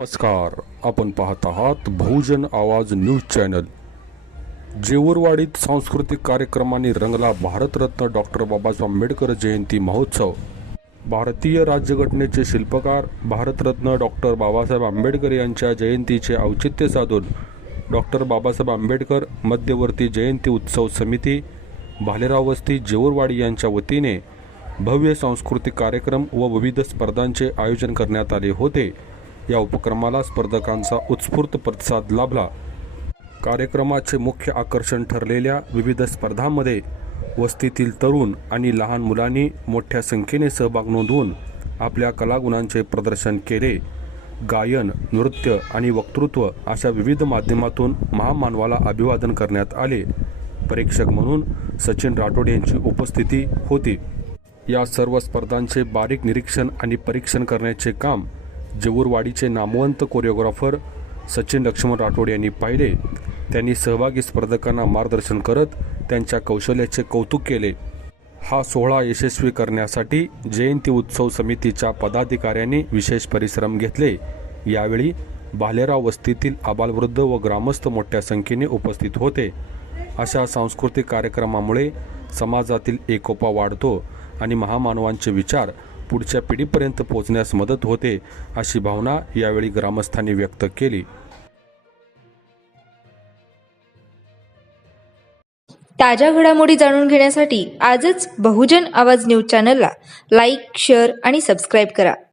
नमस्कार. आपण पाहत आहात बहुजन आवाज न्यूज चॅनल. जेऊरवाडीत सांस्कृतिक कार्यक्रमांनी रंगला भारतरत्न डॉक्टर बाबासाहेब आंबेडकर जयंती महोत्सव. भारतीय राज्यघटनेचे शिल्पकार भारतरत्न डॉक्टर बाबासाहेब आंबेडकर यांच्या जयंतीचे औचित्य साधून डॉक्टर बाबासाहेब आंबेडकर मध्यवर्ती जयंती उत्सव समिती भालेराव वस्ती जेऊरवाडी यांच्या वतीने भव्य सांस्कृतिक कार्यक्रम व विविध स्पर्धांचे आयोजन करण्यात आले होते. या उपक्रमाला स्पर्धकांचा उत्स्फूर्त प्रतिसाद लाभला. कार्यक्रमाचे मुख्य आकर्षण ठरलेल्या विविध स्पर्धांमध्ये वस्तीतील तरुण आणि लहान मुलांनी मोठ्या संख्येने सहभाग नोंदवून आपल्या कलागुणांचे प्रदर्शन केले. गायन, नृत्य आणि वक्तृत्व अशा विविध माध्यमातून महामानवाला अभिवादन करण्यात आले. परीक्षक म्हणून सचिन राठोड यांची उपस्थिती होती. या सर्व स्पर्धांचे बारीक निरीक्षण आणि परीक्षण करण्याचे काम जेऊरवाडीचे नामवंत कोरिओग्राफर सचिन लक्ष्मण राठोड यांनी पाहिले. त्यांनी सहभागी स्पर्धकांना मार्गदर्शन करत त्यांच्या कौशल्याचे कौतुक केले. हा सोहळा यशस्वी करण्यासाठी जयंती उत्सव समितीच्या पदाधिकाऱ्यांनी विशेष परिश्रम घेतले. यावेळी भालेराव वस्तीतील आबालवृद्ध व ग्रामस्थ मोठ्या संख्येने उपस्थित होते. अशा सांस्कृतिक कार्यक्रमामुळे समाजातील एकोपा वाढतो आणि महामानवांचे विचार पुढच्या पिढीपर्यंत पोहोचण्यास मदत होते, अशी भावना यावेळी ग्रामस्थांनी व्यक्त केली. ताज्या घडामोडी जाणून घेण्यासाठी आजच बहुजन आवाज न्यूज चॅनलला लाईक, शेअर आणि सबस्क्राईब करा.